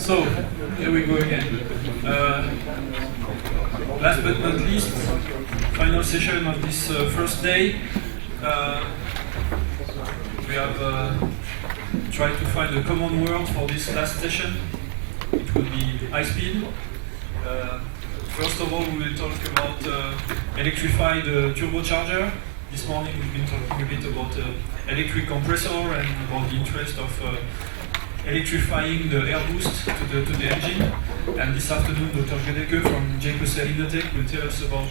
So, here we go again. Last but not least, final session of this first day. We have tried to find a common word for this last session. It will be high speed. First of all, we will talk about electrified turbocharger. This morning we've been talking a bit about electric compressor and about the interest of electrifying the air boost to the engine. And this afternoon, Dr. Gödeke from innotec will tell us about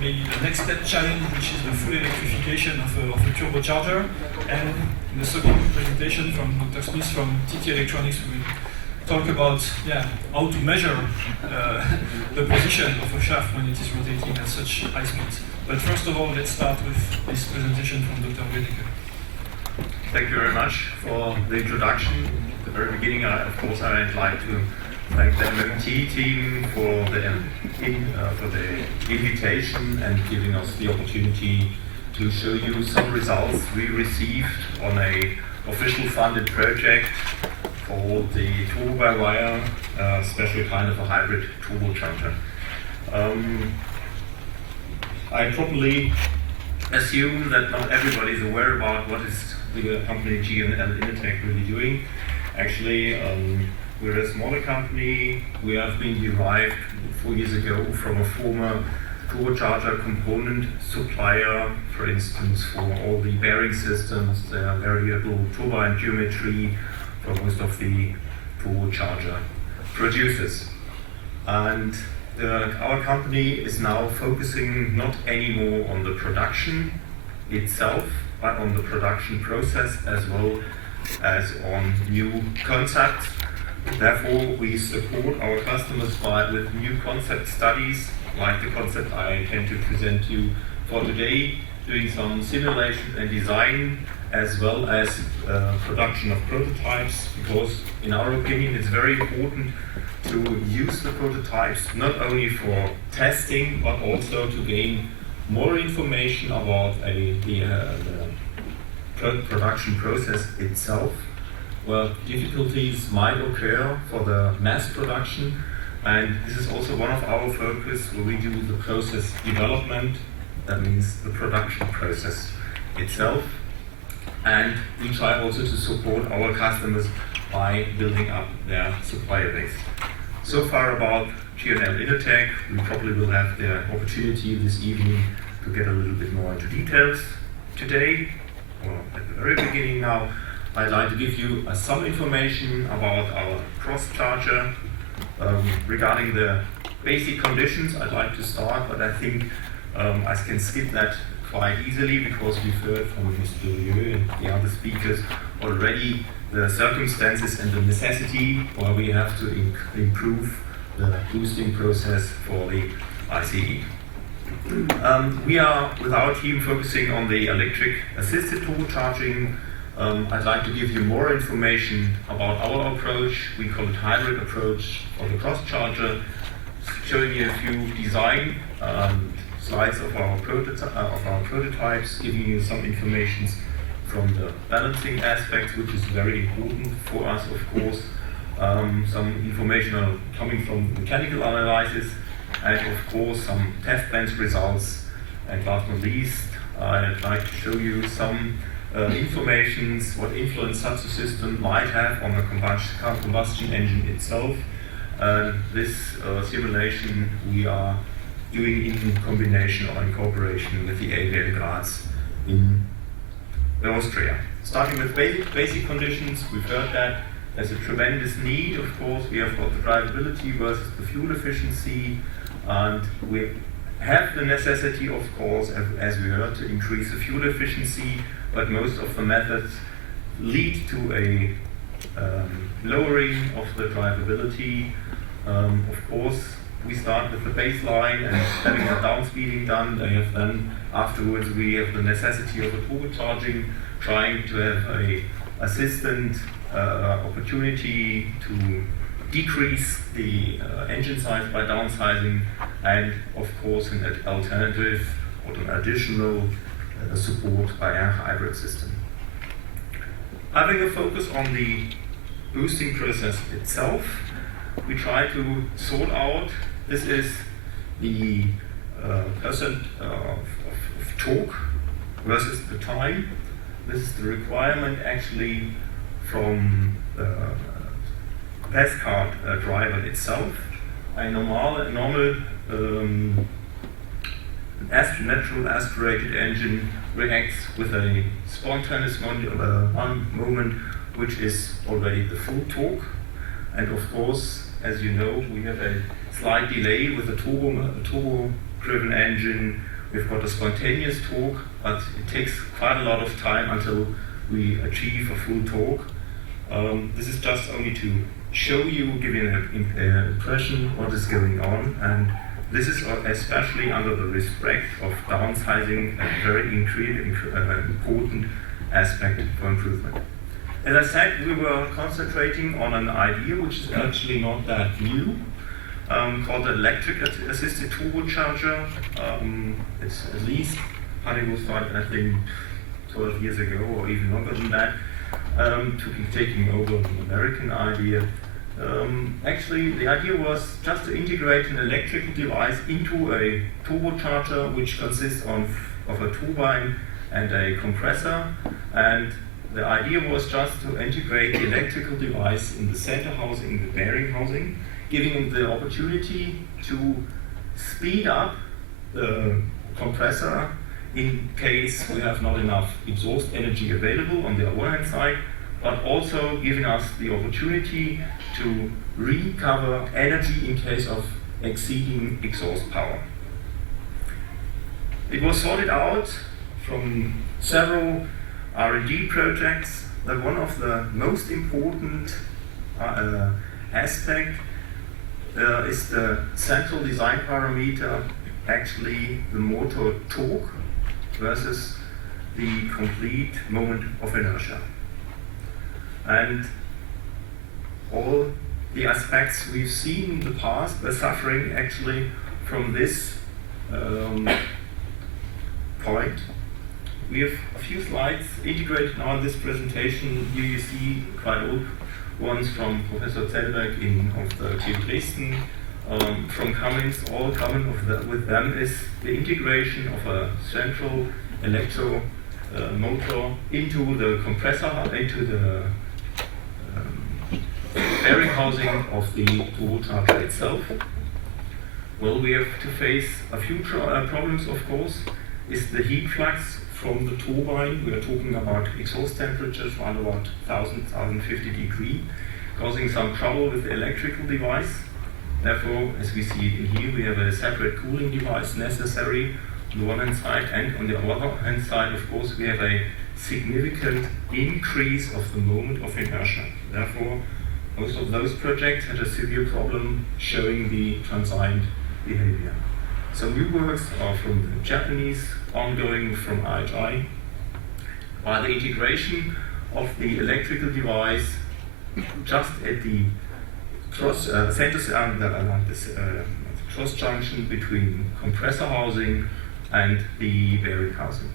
maybe the next step challenge, which is the full electrification of a turbocharger. And in the second presentation from Dr. Smith from TT Electronics, we will talk about how to measure the position of a shaft when it is rotating at such high speeds. But first of all, let's start with this presentation from Dr. Gödeke. Thank you very much for the introduction. At the very beginning, of course, I'd like to thank the MMT team for the invitation and giving us the opportunity to show you some results we received on a official funded project called the turbo-by-wire, special kind of a hybrid turbocharger. I probably assume that not everybody is aware about what is the company innotec really doing. Actually, we're a smaller company. We have been derived 4 years ago from a former turbocharger component supplier, for instance, for all the bearing systems, the variable turbine geometry for most of the turbocharger producers. And our company is now focusing not anymore on the production itself, but on the production process as well as on new concepts. Therefore, we support our customers with new concept studies, like the concept I intend to present to you for today, doing some simulation and design, as well as production of prototypes, because in our opinion it's very important to use the prototypes not only for testing but also to gain more information about the production process itself, where difficulties might occur for the mass production. And this is also one of our focus where we do the process development, that means the production process itself. And we try also to support our customers by building up their supplier base. So far about innotec, we probably will have the opportunity this evening to get a little bit more into details. Today, or at the very beginning now, I'd like to give you some information about our cross charger. Regarding the basic conditions, I'd like to start, but I think I can skip that quite easily because we've heard from Mr. Lieu and the other speakers already the circumstances and the necessity why we have to improve the boosting process for the ICE. We are, with our team, focusing on the electric assisted turbocharging. I'd like to give you more information about our approach. We call it hybrid approach for the cross charger, showing you a few design slides of our prototypes, giving you some information from the balancing aspects, which is very important for us, of course. Some information coming from mechanical analysis, and of course some test bench results. And last but not least, I'd like to show you some information what influence such a system might have on the combustion engine itself. This simulation we are doing in combination or in cooperation with the AWL Graz in Austria. Starting with basic conditions, we've heard that there's a tremendous need. Of course, we have got the drivability versus the fuel efficiency, and we have the necessity, of course, as we heard, to increase the fuel efficiency, but most of the methods lead to a lowering of the drivability. Of course, we start with the baseline and having a downspeeding done. Then afterwards we have the necessity of a turbocharging, trying to have a assistant opportunity to decrease the engine size by downsizing, and of course an alternative or an additional support by a hybrid system. Having a focus on the boosting process itself. We try to sort out, this is the percent of torque versus the time. This is the requirement actually from the gas car driver itself. A normal natural aspirated engine reacts with a spontaneous moment, which is already the full torque. And of course, as you know, we have a slight delay with a turbo-driven engine. We've got a spontaneous torque, but it takes quite a lot of time until we achieve a full torque. This is just only to show you, give you an impression what is going on, and this is especially under the respect of downsizing a very important aspect for improvement. As I said, we were concentrating on an idea which is actually not that new, called the electric assisted turbocharger. It's at least Honeywell started, I think, 12 years ago or even longer than that, taking over an American idea. Actually, the idea was just to integrate an electrical device into a turbocharger, which consists of a turbine and a compressor. And the idea was just to integrate the electrical device in the center housing, the bearing housing, giving them the opportunity to speed up the compressor in case we have not enough exhaust energy available on the one hand side, but also giving us the opportunity to recover energy in case of exceeding exhaust power. It was sorted out from several R&D projects that one of the most important aspect is the central design parameter, actually the motor torque versus the complete moment of inertia. And all the aspects we've seen in the past were suffering actually from this point. We have a few slides integrated now in this presentation. Here you see quite old ones from Professor Zellberg of the TU Dresden, from Cummins. All common with them is the integration of a central electro motor into the compressor, into the bearing housing of the turbocharger itself. Well, we have to face a few problems, of course, is the heat flux from the turbine. We are talking about exhaust temperatures around about 1050 degrees, causing some trouble with the electrical device. Therefore, as we see it in here, we have a separate cooling device necessary on the one hand side, and on the other hand side, of course, we have a significant increase of the moment of inertia. Therefore, most of those projects had a severe problem showing the transient behavior. Some new works are from the Japanese, ongoing from IHI, while the integration of the electrical device just at the cross junction between compressor housing and the bearing housing.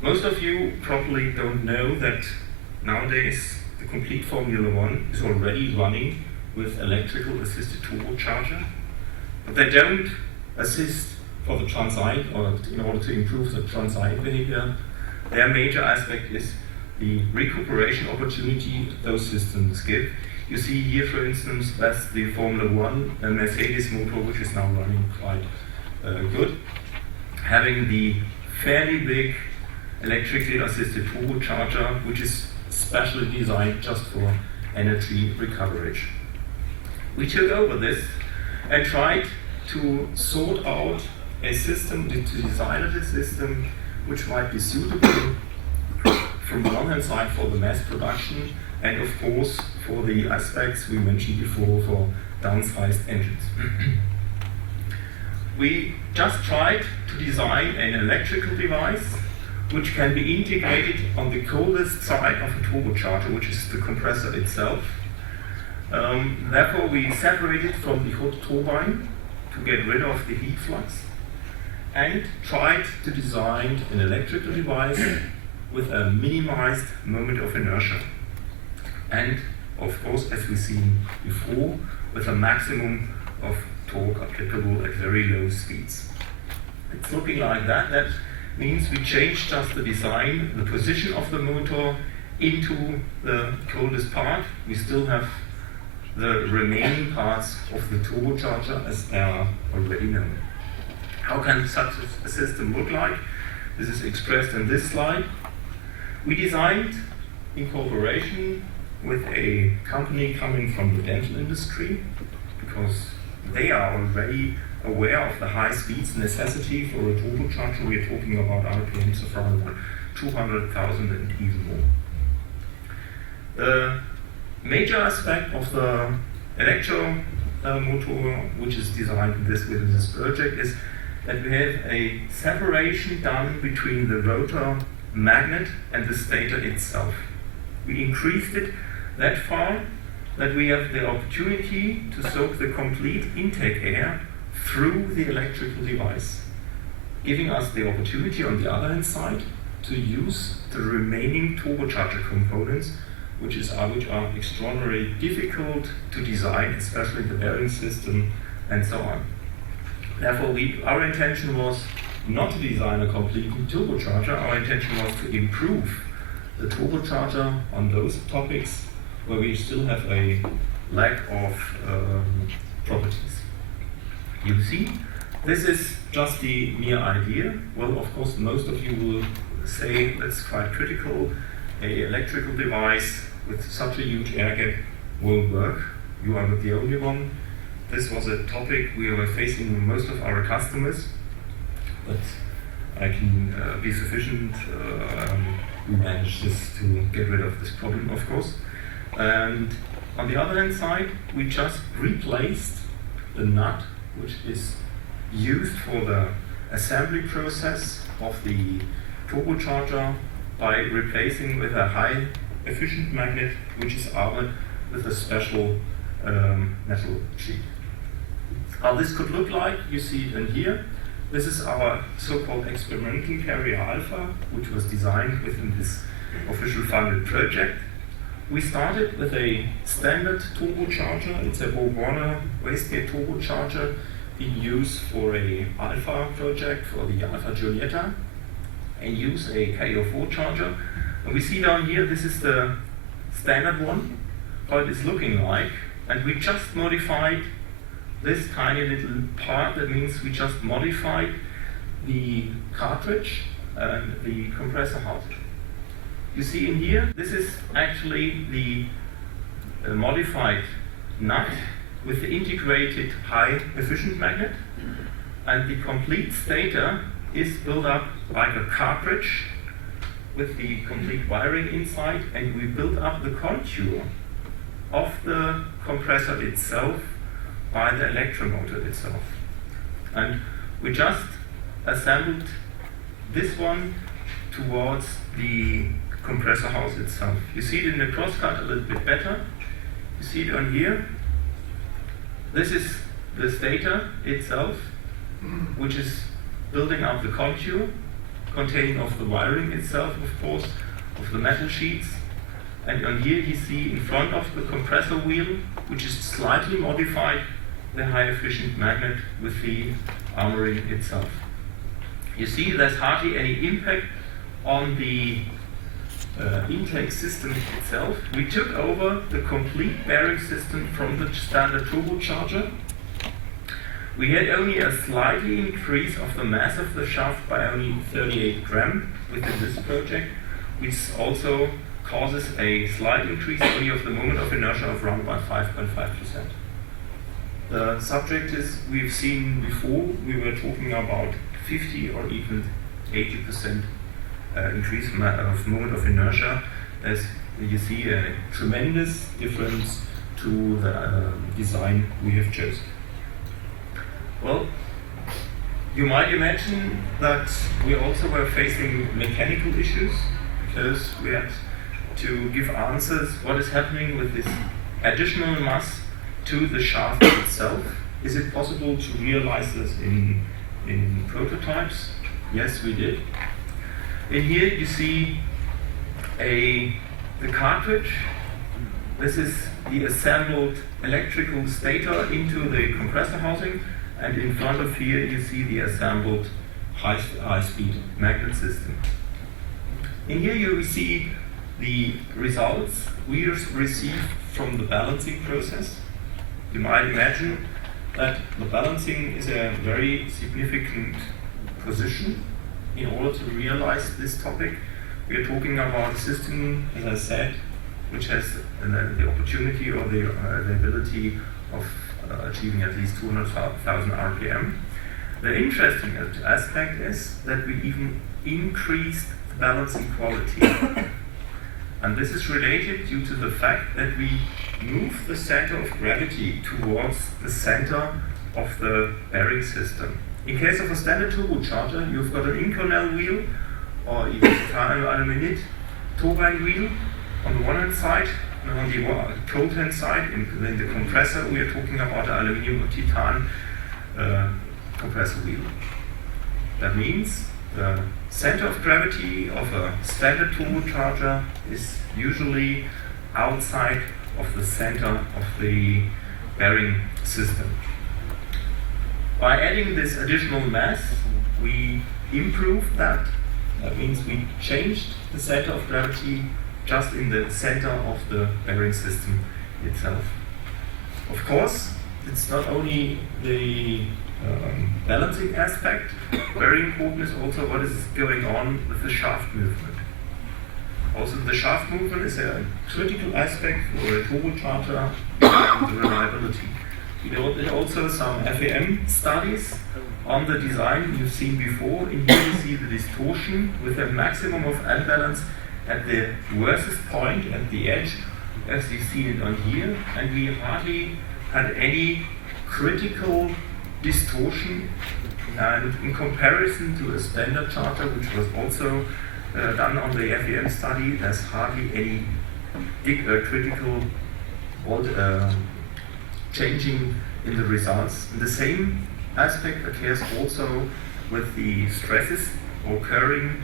Most of you probably don't know that nowadays the complete Formula One is already running with electrical assisted turbocharger, but they don't assist for the transient or in order to improve the transient behavior. Their major aspect is the recuperation opportunity those systems give. You see here, for instance, that's the Formula One Mercedes motor, which is now running quite good, having the fairly big electrically assisted turbocharger, which is specially designed just for energy recovery. We took over this and tried to sort out a system, to design a system which might be suitable from the one hand side for the mass production, and of course for the aspects we mentioned before for downsized engines. We just tried to design an electrical device which can be integrated on the coldest side of a turbocharger, which is the compressor itself. Therefore, we separated from the hot turbine to get rid of the heat flux and tried to design an electrical device with a minimized moment of inertia. and of course, as we've seen before, with a maximum of torque applicable at very low speeds. It's looking like that. That means we change just the design, the position of the motor into the coldest part. We still have the remaining parts of the turbocharger as they are already known. How can such a system look like? This is expressed in this slide. We designed in cooperation with a company coming from the dental industry, because they are already aware of the high speeds necessity for a turbocharger. We are talking about RPMs of around 200,000 and even more. The major aspect of the electro motor, which is designed within this project, is that we have a separation done between the rotor magnet and the stator itself. We increased it that far that we have the opportunity to soak the complete intake air through the electrical device, giving us the opportunity on the other hand side to use the remaining turbocharger components, which are extraordinarily difficult to design, especially the bearing system and so on. Therefore, our intention was not to design a complete turbocharger. Our intention was to improve the turbocharger on those topics where we still have a lack of properties. You see, this is just the mere idea. Well, of course, most of you will say that's quite critical. An electrical device with such a huge air gap won't work. You are not the only one. This was a topic we were facing most of our customers, but I can be sufficient. We managed to get rid of this problem, of course. And on the other hand side, we just replaced the nut, which is used for the assembly process of the turbocharger, by replacing with a high efficient magnet, which is armored with a special metal sheet. How this could look like, you see it in here. This is our so-called experimental carrier alpha, which was designed within this official funded project. We started with a standard turbocharger. It's a Warner wastegate turbocharger being used for a alpha project, for the Alpha Giulietta, and use a KO4 charger. And we see down here, this is the standard one, how it is looking like. And we just modified this tiny little part. That means we just modified the cartridge and the compressor housing. You see in here, this is actually the modified nut with the integrated high efficient magnet, and the complete stator is built up like a cartridge with the complete wiring inside, and we built up the contour of the compressor itself by the electromotor itself. And we just assembled this one towards the compressor house itself. You see it in the crosscut a little bit better. You see it on here. This is the stator itself, which is building up the contour, containing of the wiring itself, of course, of the metal sheets. And on here you see in front of the compressor wheel, which is slightly modified, the high efficient magnet with the armoring itself. You see there's hardly any impact on the intake system itself. We took over the complete bearing system from the standard turbocharger. We had only a slightly increase of the mass of the shaft by only 38 grams within this project, which also causes a slight increase only of the moment of inertia of around about 5.5%. The subject is, we've seen before, we were talking about 50 or even 80% increase of moment of inertia, as you see a tremendous difference to the design we have chosen. Well, you might imagine that we also were facing mechanical issues, because we had to give answers what is happening with this additional mass to the shaft itself. Is it possible to realize this in prototypes? Yes, we did. In here you see the cartridge this is the assembled electrical stator into the compressor housing, and in front of here you see the assembled high-speed magnet system. In here you see the results we received from the balancing process. You might imagine that the balancing is a very significant position in order to realize this topic. We are talking about a system, as I said, which has the opportunity or the ability of achieving at least 200,000 RPM. The interesting aspect is that we even increased the balancing quality. And this is related due to the fact that we move the center of gravity towards the center of the bearing system. In case of a standard turbocharger, you've got an Inconel wheel or even an aluminate turbine wheel on the one hand side, and on the cold hand side, in the compressor, we are talking about the aluminum or titan compressor wheel. That means the center of gravity of a standard turbocharger is usually outside of the center of the bearing system. By adding this additional mass, we improved that. That means we changed the center of gravity just in the center of the bearing system itself. Of course, it's not only the balancing aspect, very important is also what is going on with the shaft movement. Also, the shaft movement is a critical aspect for a turbocharger and the reliability. We did also some FEM studies on the design you've seen before. In here you see the distortion with a maximum of unbalance at the worst point at the edge, as you see it on here, and we hardly had any critical distortion, and in comparison to a standard charger, which was also done on the FEM study, there's hardly any critical changing in the results. And the same aspect occurs also with the stresses occurring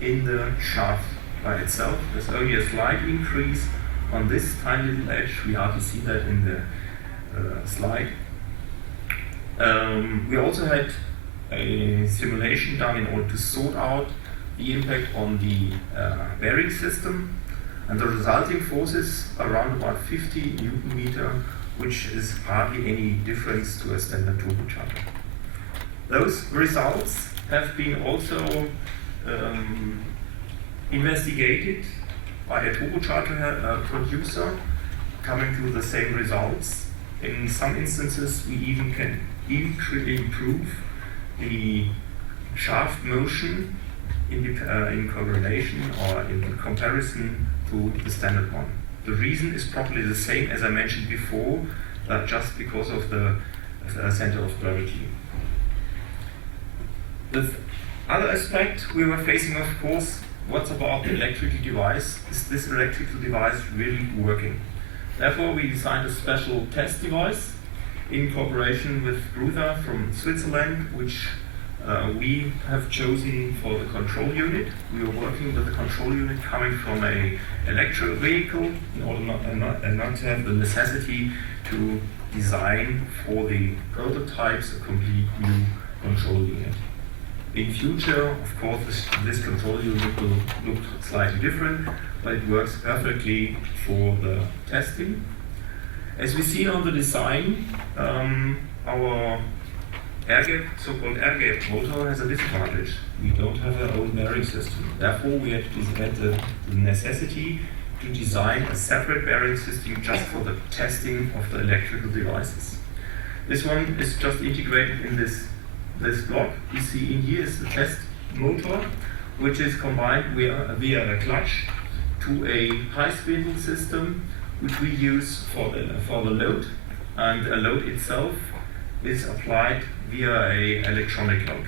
in the shaft by itself. There's only a slight increase on this tiny little edge. We hardly see that in the slide. We also had a simulation done in order to sort out the impact on the bearing system, and the resulting forces around about 50 Newton meter, which is hardly any difference to a standard turbocharger. Those results have been also investigated by a turbocharger producer, coming to the same results. In some instances, we even can improve the shaft motion in correlation or in comparison to the standard one. The reason is probably the same as I mentioned before, but just because of the center of gravity. The other aspect we were facing, of course, what's about the electrical device? Is this electrical device really working? Therefore, we designed a special test device in cooperation with Bruther from Switzerland, which we have chosen for the control unit. We are working with the control unit coming from an electric vehicle in order not to have the necessity to design for the prototypes a complete new control unit. In future, of course, this control unit will look slightly different, but it works perfectly for the testing. As we see on the design, our so-called air gap motor has a disadvantage. We don't have our own bearing system. Therefore, we had the necessity to design a separate bearing system just for the testing of the electrical devices. This one is just integrated in this block. You see in here is the test motor, which is combined via a clutch to a high spindle system, which we use for the load, and a load itself is applied via an electronic load.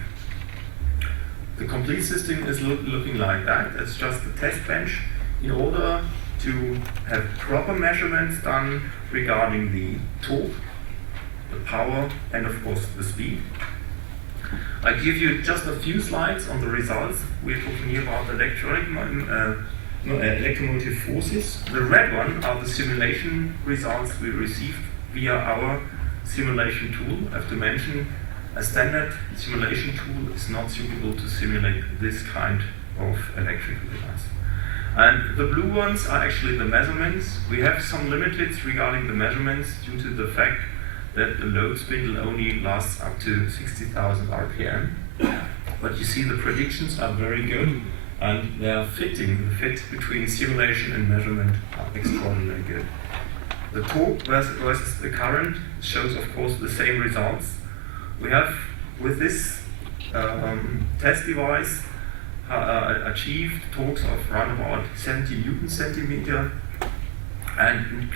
The complete system is looking like that. It's just a test bench in order to have proper measurements done regarding the torque, the power, and of course the speed. I give you just a few slides on the results. We're talking here about electronic electromotive forces. The red one are the simulation results we received via our simulation tool. I have to mention, a standard simulation tool is not suitable to simulate this kind of electrical device. And the blue ones are actually the measurements. We have some limits regarding the measurements due to the fact that the load spindle only lasts up to 60,000 RPM. But you see the predictions are very good and they are fitting. The fit between simulation and measurement are extraordinarily good. The torque versus the current shows, of course, the same results. We have, with this test device, achieved torques of around about 70 Newton centimeter, and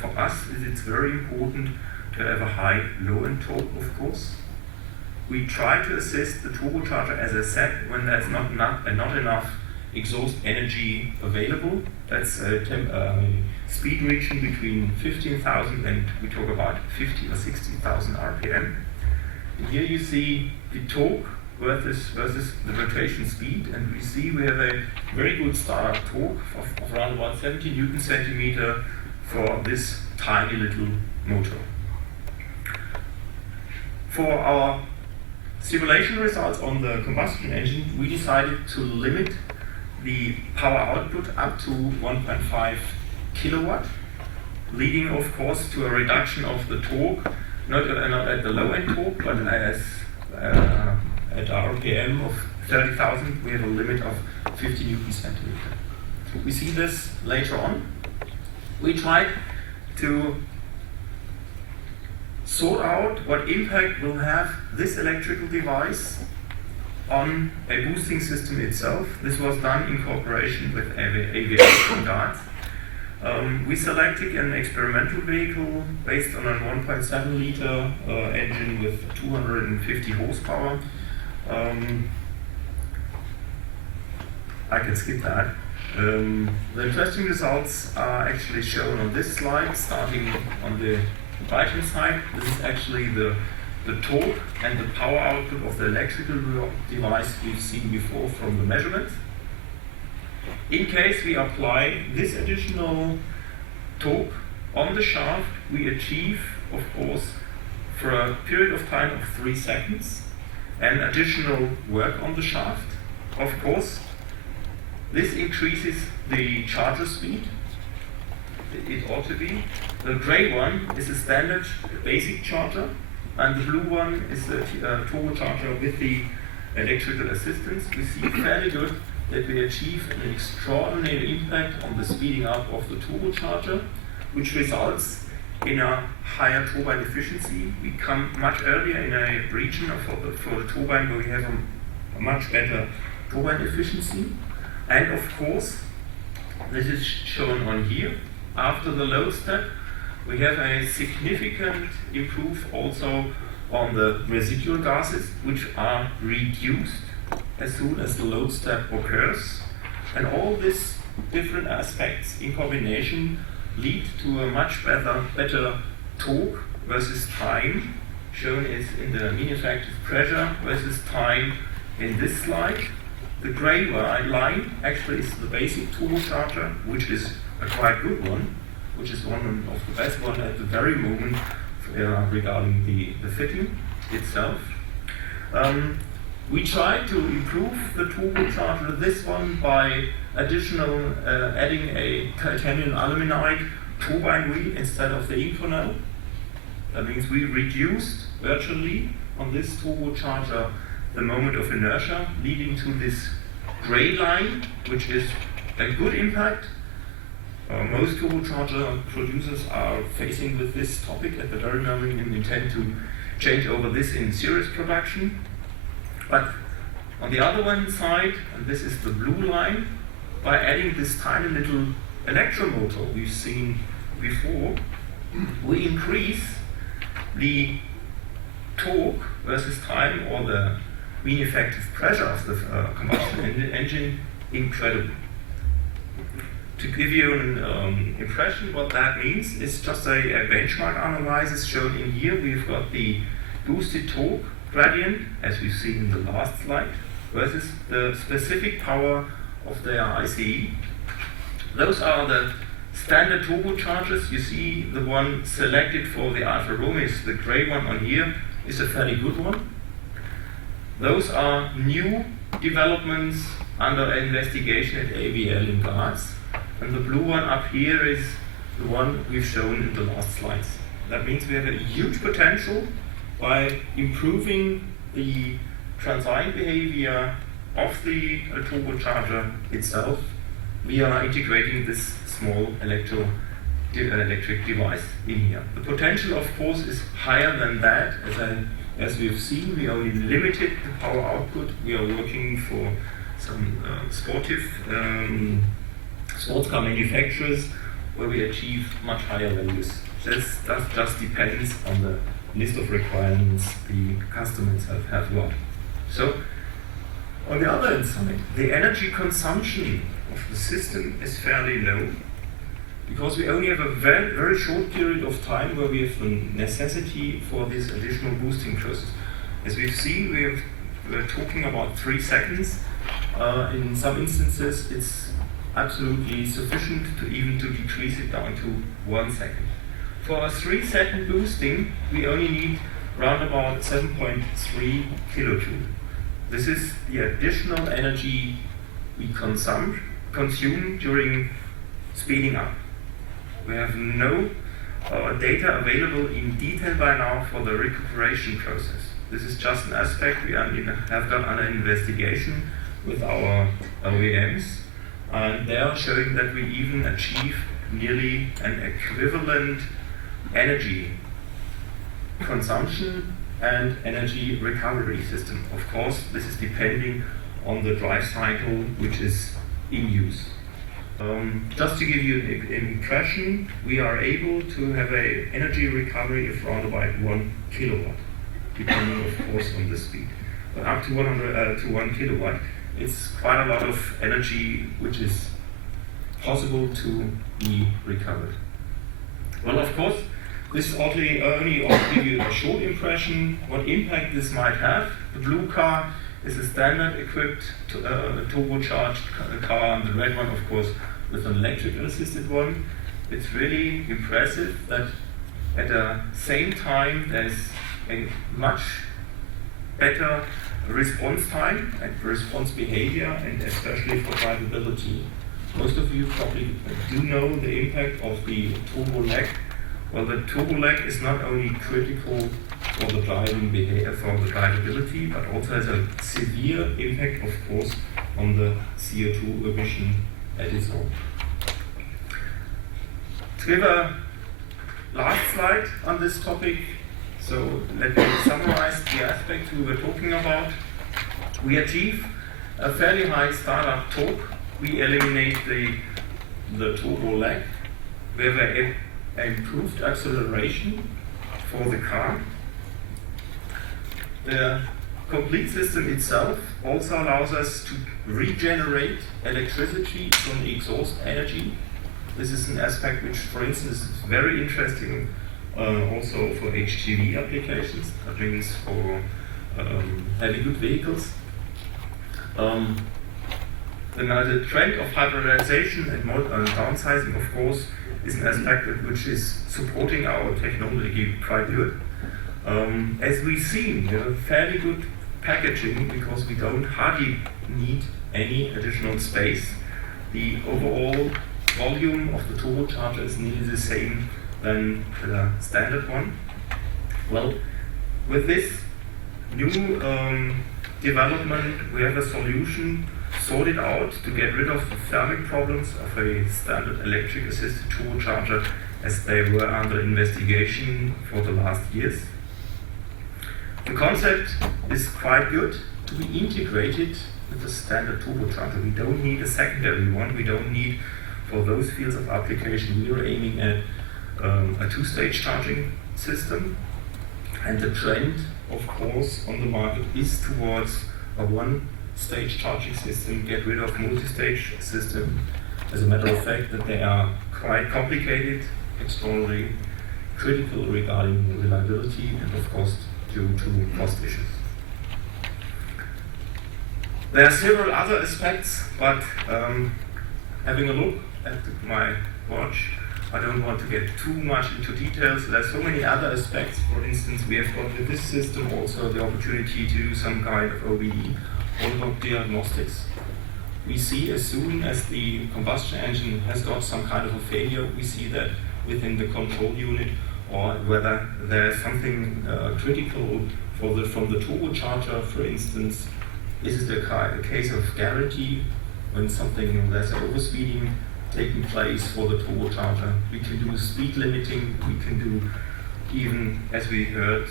for us it's very important to have a high low-end torque, of course. We try to assist the turbocharger, as I said, when there's not enough exhaust energy available. That's a speed region between 15,000 and we talk about 50 or 60,000 RPM. And here you see the torque versus the rotation speed, and we see we have a very good startup torque of around about 70 Newton centimeter for this tiny little motor. For our simulation results on the combustion engine, we decided to limit the power output up to 1.5 kilowatt, leading of course to a reduction of the torque, not at the low end torque, but at RPM of 30,000, we have a limit of 50 Newton centimeter. We see this later on. We tried to sort out what impact will have this electrical device on a boosting system itself. This was done in cooperation with aviation guards. We selected an experimental vehicle based on a 1.7 liter engine with 250 horsepower. I can skip that. The interesting results are actually shown on this slide, starting on the right-hand side. This is actually the torque and the power output of the electrical device we've seen before from the measurements. In case we apply this additional torque on the shaft, we achieve, of course, for a period of time of 3 seconds, an additional work on the shaft. Of course, this increases the charger speed. It ought to be. The gray one is a standard basic charger, and the blue one is the turbocharger with the electrical assistance. We see fairly good that we achieve an extraordinary impact on the speeding up of the turbocharger, which results in a higher turbine efficiency. We come much earlier in a region for the turbine where we have a much better turbine efficiency. And of course, this is shown on here. After the load step, we have a significant improve also on the residual gases, which are reduced as soon as the load step occurs. And all these different aspects in combination lead to a much better torque versus time, shown is in the mean effective pressure versus time in this slide. The gray line actually is the basic turbocharger, which is a quite good one, which is one of the best one at the very moment regarding the fitting itself. We tried to improve the turbocharger, this one, by additional adding a titanium aluminide turbine wheel instead of the Inconel. That means we reduced virtually on this turbocharger the moment of inertia, leading to this gray line, which is a good impact. Most turbocharger producers are facing with this topic at the very moment and intend to change over this in series production. But on the other one side, and this is the blue line, by adding this tiny little electromotor we've seen before, we increase the torque versus time, or the mean effective pressure of the combustion engine, incredible. To give you an impression what that means, it's just a benchmark analysis shown in here. We've got the boosted torque gradient, as we've seen in the last slide, versus the specific power of the ICE. Those are the standard turbochargers. You see the one selected for the Alfa Romeo, the grey one on here, is a fairly good one. Those are new developments under investigation at AVL in Graz. And the blue one up here is the one we've shown in the last slides. That means we have a huge potential by improving the transient behavior of the turbocharger itself. We are integrating this small electric device in here. The potential, of course, is higher than that. As we have seen, we only limited the power output. We are working for some sports car manufacturers where we achieve much higher values. That just depends on the list of requirements the customers have got. So, on the other hand side, the energy consumption of the system is fairly low because we only have a very, very short period of time where we have the necessity for this additional boosting process. As we've seen, we're talking about 3 seconds. In some instances, it's absolutely sufficient to decrease it down to 1 second. For a 3-second boosting, we only need around about 7.3 kilojoule. This is the additional energy we consume during speeding up. We have no data available in detail by now for the recuperation process. This is just an aspect we have done under investigation with our OEMs, and they are showing that we even achieve nearly an equivalent energy consumption and energy recovery system. Of course, this is depending on the drive cycle which is in use. Just to give you an impression, we are able to have an energy recovery of around about 1 kilowatt, depending of course on the speed. But up to 1 kilowatt, it's quite a lot of energy which is possible to be recovered. Well, of course, this only give you a short impression what impact this might have. The blue car is a standard equipped turbocharged car, and the red one, of course, with an electrical assisted one. It's really impressive that at the same time there's a much better response time and response behavior, and especially for drivability. Most of you probably do know the impact of the turbo lag. Well, the turbo lag is not only critical for the driving behavior, for the drivability, but also has a severe impact, of course, on the CO2 emission at its own. To give a last slide on this topic, so let me summarize the aspects we were talking about. We achieve a fairly high startup torque. We eliminate the turbo lag. We have an improved acceleration for the car. The complete system itself also allows us to regenerate electricity from the exhaust energy. This is an aspect which, for instance, is very interesting also for HGV applications, that means for heavy good vehicles. The trend of hybridization and downsizing, of course, is an aspect which is supporting our technology quite good. As we've seen, we have a fairly good packaging because we don't hardly need any additional space. The overall volume of the turbocharger is nearly the same than the standard one. Well, with this new development, we have a solution sorted out to get rid of the thermic problems of a standard electric assisted turbocharger as they were under investigation for the last years. The concept is quite good to be integrated with the standard turbocharger. We don't need a secondary one. We don't need, for those fields of application, we are aiming at a 2-stage charging system. And the trend, of course, on the market is towards a 1-stage charging system, get rid of multi-stage system. As a matter of fact, that they are quite complicated, extraordinarily critical regarding reliability and of course due to cost issues. There are several other aspects, but having a look at my watch. I don't want to get too much into details. There's so many other aspects. For instance, we have got with this system also the opportunity to do some kind of OBD, on-board diagnostics. We see as soon as the combustion engine has got some kind of a failure, we see that within the control unit, or whether there's something critical from the turbocharger, for instance. Is it a case of guarantee when something, there's overspeeding taking place for the turbocharger? We can do speed limiting, we can do even, as we heard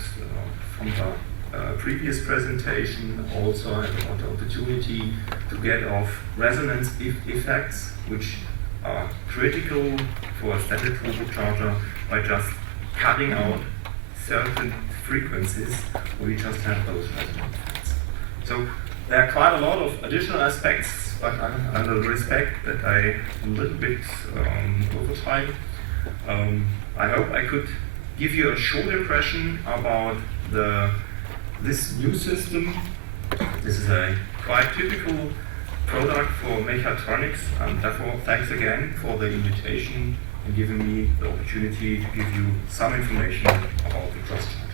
from the previous presentation, also have the opportunity to get off resonance effects, which are critical for a standard turbocharger by just cutting out certain frequencies where we just have those resonance effects. So there are quite a lot of additional aspects, but I will respect that I'm a little bit over time. I hope I could give you a short impression about this new system. This is a quite typical product for mechatronics, and therefore thanks again for the invitation and giving me the opportunity to give you some information about the cross charger.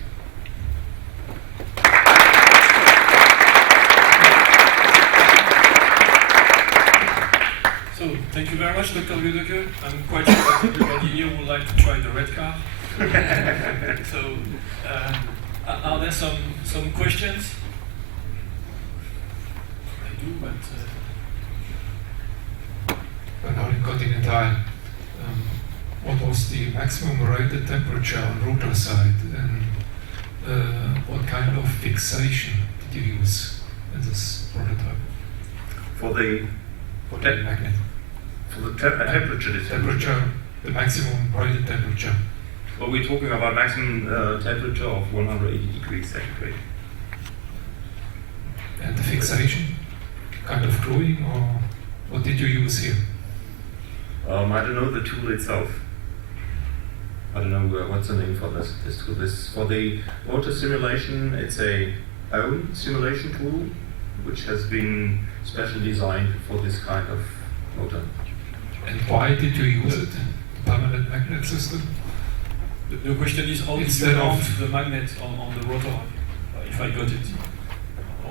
So, thank you very much, Dr. Gödeke. I'm quite sure that everybody here would like to try the red car. So, are there some questions? I do, but... Regarding Continental, what was the maximum rated temperature on rotor side, and what kind of fixation did you use in this prototype? For the magnet. For the temperature, the maximum rated temperature. Well, we're talking about maximum temperature of 180 degrees centigrade. And the fixation? Kind of gluing, or what did you use here? I don't know the tool itself. I don't know what's the name for this tool. This for the motor simulation. It's a own simulation tool, which has been specially designed for this kind of motor. And why did you use it? Permanent magnet system? The question is, how do you mount the magnet on the rotor, if I got it?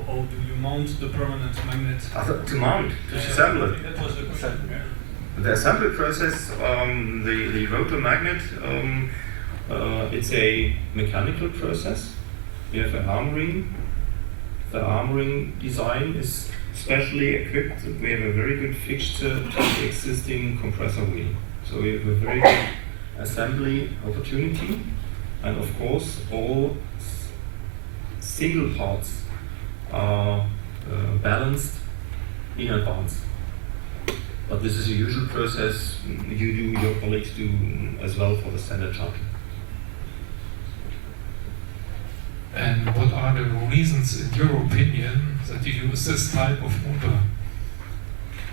Or do you mount the permanent magnet? To mount, to assemble it. That was the question. The assembly process, the rotor magnet, it's a mechanical process. We have an arm ring. The arm ring design is specially equipped. We have a very good fixture to the existing compressor wheel. So we have a very good assembly opportunity, and of course all single parts are balanced in advance. But this is a usual process your colleagues do as well for the standard charger. And what are the reasons, in your opinion, that you use this type of motor?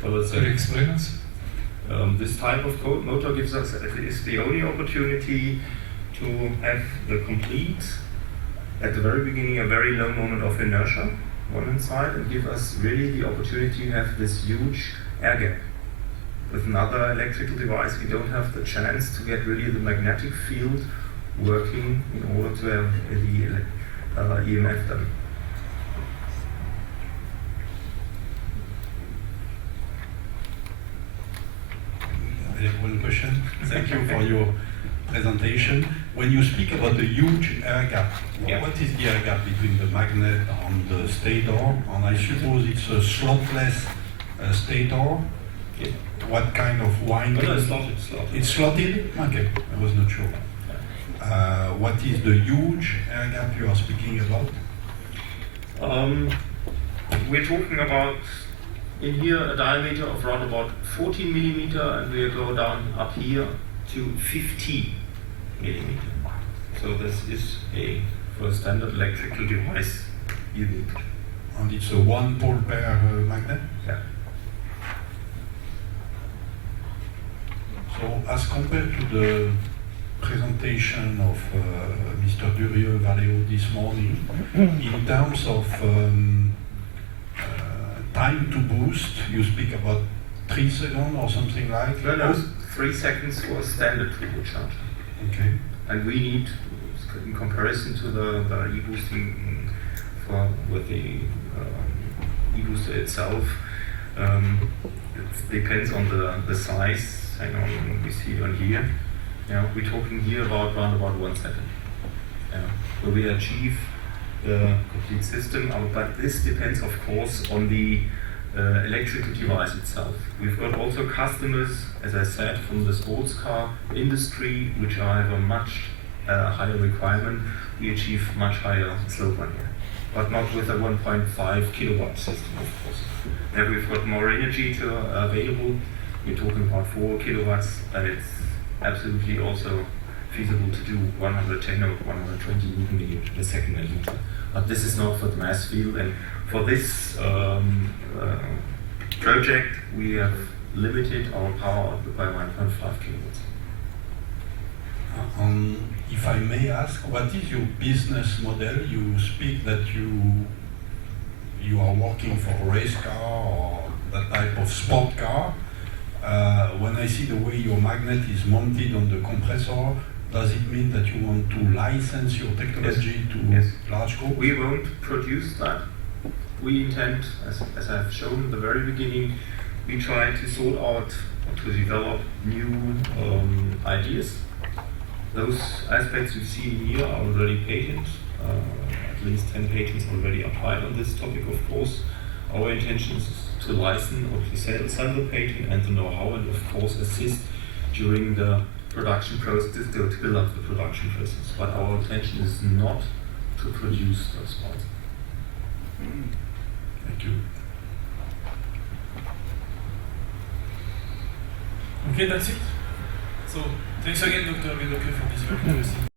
Well, could you explain us? This type of motor gives us, is the only opportunity to have the complete, at the very beginning, a very low moment of inertia, one inside, and give us really the opportunity to have this huge air gap. With another electrical device, we don't have the chance to get really the magnetic field working in order to have the EMF done. I have one question. Thank you for your presentation. When you speak about the huge air gap, what is the air gap between the magnet and the stator? And I suppose it's a slotless stator. Yeah. What kind of winding? No, it's slotted. It's slotted? Okay, I was not sure. What is the huge air gap you are speaking about? We're talking about, in here, a diameter of around about 14 millimeter, and we go down up here to 50 millimeter. So this is for a standard electrical device, unique. And it's a one pole pair magnet? Yeah. So, as compared to the presentation of Mr. Durieux-Valeo this morning, in terms of time to boost, you speak about 3 seconds or something like? No, 3 seconds for a standard turbocharger. Okay. And we need, in comparison to the e-boosting with the e-booster itself, it depends on the size. Hang on, we see it on here. Yeah, we're talking here about around 1 second. Yeah, where we achieve the complete system, but this depends, of course, on the electrical device itself. We've got also customers, as I said, from the sports car industry, which have a much higher requirement. We achieve much higher slope on here, but not with a 1.5 kilowatt system, of course. Now we've got more energy available. We're talking about 4 kilowatts, and it's absolutely also feasible to do 110 or 120 newton meters per second a liter. But this is not for the mass field, and for this project we have limited our power output by 1.5 kilowatts. If I may ask, what is your business model? You speak that you are working for a race car or that type of sport car. When I see the way your magnet is mounted on the compressor, does it mean that you want to license your technology to large groups? We won't produce that. We intend, as I've shown at the very beginning, we try to sort out or to develop new ideas. Those aspects you see here are already patented. At least 10 patents already applied on this topic, of course. Our intention is to license or to sell the patent and the know-how, and of course assist during the production process, to build up the production process. But our intention is not to produce those parts. Thank you. Okay, that's it. So thanks again, Dr. Gödeke, for this very interesting